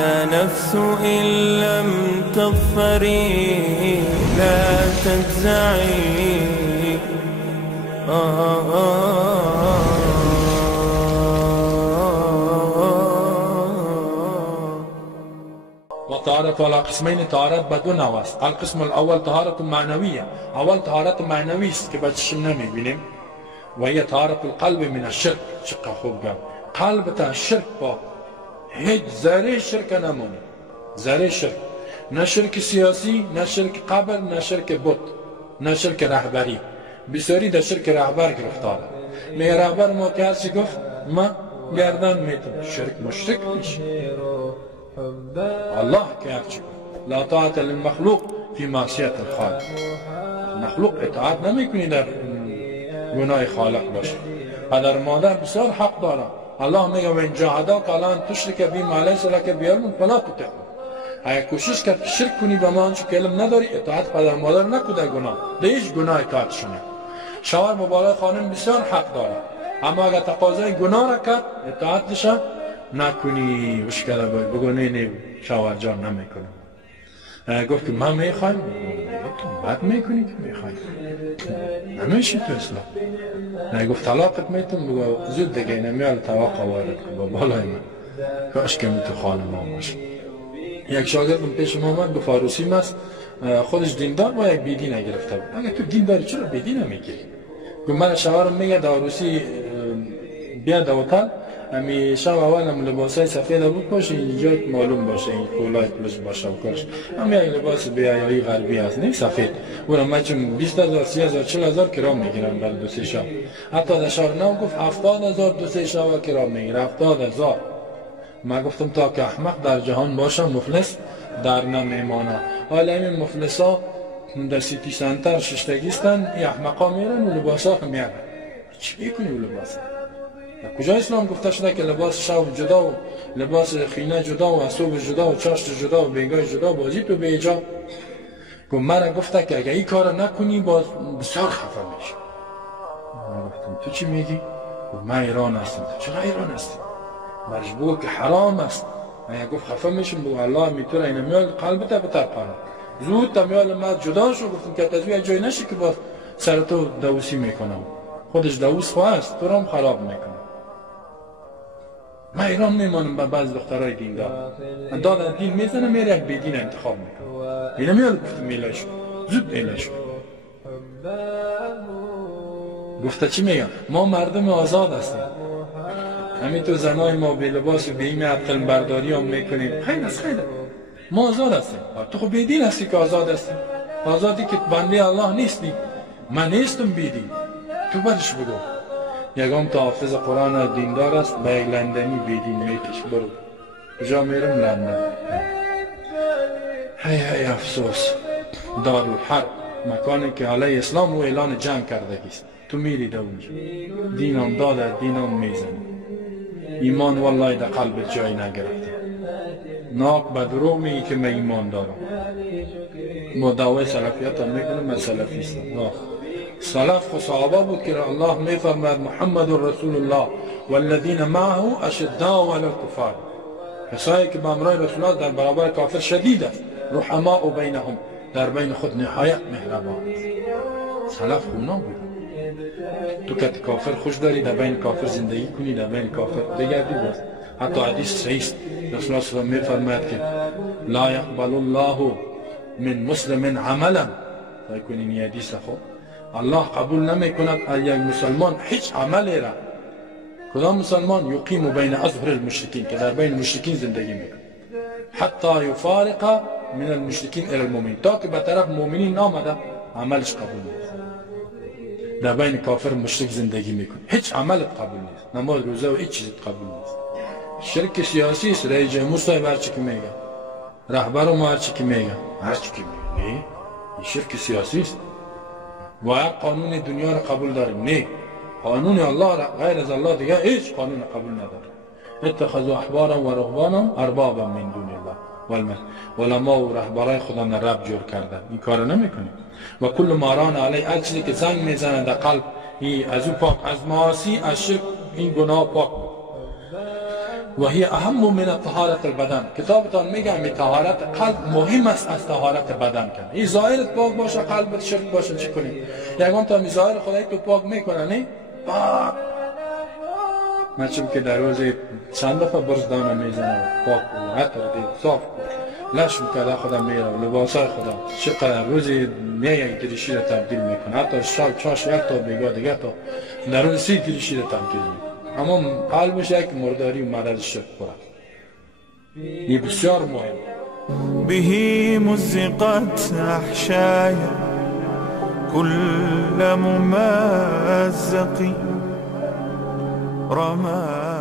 يا نفس إن لم تظفري لا تجزعي. وطهارة على قسمين، طهارت بدون نواس. القسم الأول طهارة معنوية. أول طهارت معنوی است که بچشم نمیبینیم و هي طهارة القلب من الشرك. چقدر خوب گفت. قلب تا شرک با هیچ ذره شرک نمونه. ذره شرک، نه شرک سیاسی، نه شرک قبر، نه شرک بت، نه شرک رهبری. بسیاری در شرک رهبر گرفتاره. میگه رهبر ما که هرچی گفت ما گردن میتونم. شرک مشرک میشه. الله که هرچی گفت لا طاعت للمخلوق فی معصیت الخالق. مخلوق اطاعت نمیکنی در گناه خالق باشه. پدر مادر بسیار حق داره. الله میگه و این جاهداک علی ان تشرک بی ما لیس لک به علم فلا تطعهما. اگه کوشش کرد شرک کنی به ما آنچه که علم نداری، اطاعت پدر مادر نکن در گناه. در هیچ گناه اطاعتشون نکن. شوهر بالای خانم بسیار حق داره، اما اگه تقاضای گناه را کرد اطاعتش نکنی. وش کرده باید بگو نه شوهر جان نمیکنم. گفت که من میخوایم، تو بد میکنی که میخوایم نمیشی تو اسلام. نه گفت طلاقت میتون، بگو زود دیگه نمیال توقع وارد کن با بالای من. کاش که تو خانه ما باشه. یک شاگردم پیش ما آمد، گفت عروسیم است، خودش دیندار با یک بیدین نگرفته بود. اگه تو دینداری چرا بیدین نمیگیری؟ گفت من شوهرم میگه در عروسی بیا در هتل همیشه اولم لباسای سفید بود باشه، اینجا معلوم باشه این کولای پلوس باشه و کارش. هم یک لباس بیایایی غربی هست، نه سفید. اونم من چون 20,000 30,000 40,000 کرام میگیرم برای دو سه شب. حتی در شهر نو گفت 70,000 دو سه شب کرام میگیره. 70,000. من گفتم تا که احمق در جهان باشم مفلس در نمیمانه. حالا این مفلسا در سیتی سنتر ششتگیستن، این احمقا میرن و لباسا هم میارن. چی میکنی و لباسا؟ کجا اسلام گفته شده که لباس شب جدا و لباس خینه جدا و عصوب جدا و چاشت جدا و بینگاه جدا بازی تو به ایجا؟ گفت من گفته که اگه این کار نکنی باز بسیار خفه میشه. من گفتم تو چی میگی؟ گفت من ایران هستم. تو چرا ایران هستی؟ برش بگو که حرام است. من گفت خفه میشم، بگو الله میتونه این میال قلبت بترپانه. زود تمیال ما جدا شو. گفتم که تزوی جای نشی که باز سر تو دوسی میکنم. خودش دوس خواست تو رو هم خراب میکنه. من ایران میمانم با بعض دخترای دیندار. داد دین میزنه میره یک بیدین انتخاب میکنه. این میال گفتم میلاشو. زود میلاشو. گفته چی میگم؟ ما مردم آزاد هستیم. همین تو زنای ما به لباس و به این عقل برداری هم میکنیم. خیلی از خیلی ما آزاد هستیم. تو خب بیدین هستی که آزاد هستی. آزادی که بنده الله نیستی. من نیستم بیدین. تو برش بگو. یکم تا حافظ قرآن دیندار است، به یک لندنی بیدین میکش برو. کجا میرم؟ لندن. هی افسوس. دارالحرب، مکانی که علیه اسلام و اعلان جنگ کرده است. تو میری در اونجا. دینم داده، دینم میزنی. ایمان والله در قلب جای نگرفته. ناک به دروغ میگی که من ایمان دارم. ما دعوی سلفیت هم میکنم، من سلفیستم. سلف و صحابه بود که الله میفرماید محمد رسول الله والذین معه اشداء علی الکفار. کسایی که به امرای رسول الله در برابر کافر شدید است، رحماء بینهم، در بین خود نهایت مهربان. سلف خونا بود. تو که کافر خوش داری در بین کافر زندگی کنی، در بین کافر بگردی باز. حتی حدیث صحیح است، رسول الله صلی الله علیه و آله میفرماید که لا یقبل الله من مسلم عملا. فکر این حدیث خود الله قبول نمی کند از یک مسلمان هیچ عملی را. کدام مسلمان؟ یقیم بین اظهر المشرکین، که در بین مشرکین زندگی میکند. حتی یفارق من المشرکین الی المؤمنین، تا که به طرف مؤمنین نامده عملش قبول نیست. در بین کافر مشرک زندگی میکنه، هیچ عملت قبول نیست. نماز روزه و هیچ چیزت قبول نیست. شرک سیاسی است. رئیس جمهور صاحب هر چی که میگه، رهبر ما هر چی که میگه، هر چی که میگه، نه، این شرک سیاسی است. باید قانون دنیا را قبول داریم. نه، قانون الله را غیر از الله دیگه هیچ قانون قبول نداریم. اتخذوا احبارا و رهبانا اربابا من دون الله والمسیح. علما و رهبرای خدا را رب جور کردن. این کار نمیکنیم. و کل ما ران علی، هر چیزی که زنگ میزنه در قلب، این از او پاک، از معاصی، از شرک، این گناه پاک. و هي اهم من طهارت البدن. کتابتان میگه می طهارت قلب مهم است از طهارت بدن کن. این ظاهرت پاک باشه، قلبت شرک باشه، چی کنی؟ یگان تا ظاهر خدای تو پاک میکنه نه پاک. من چون که در روز چند دفعه برز دانه میزنه پاک و عطر دید صاف لشم کده خودم میره و لباسای خودم چقدر روزی یک دریشی را تبدیل میکنه، حتی شال چاش یک تا بیگا دیگه تا در روز 30 دریشی را تبدیل میکنه. اما قلبش یک مرداری و مرض شرک خورد. این بسیار مهم. به مزقت احشای كل ممزق رمى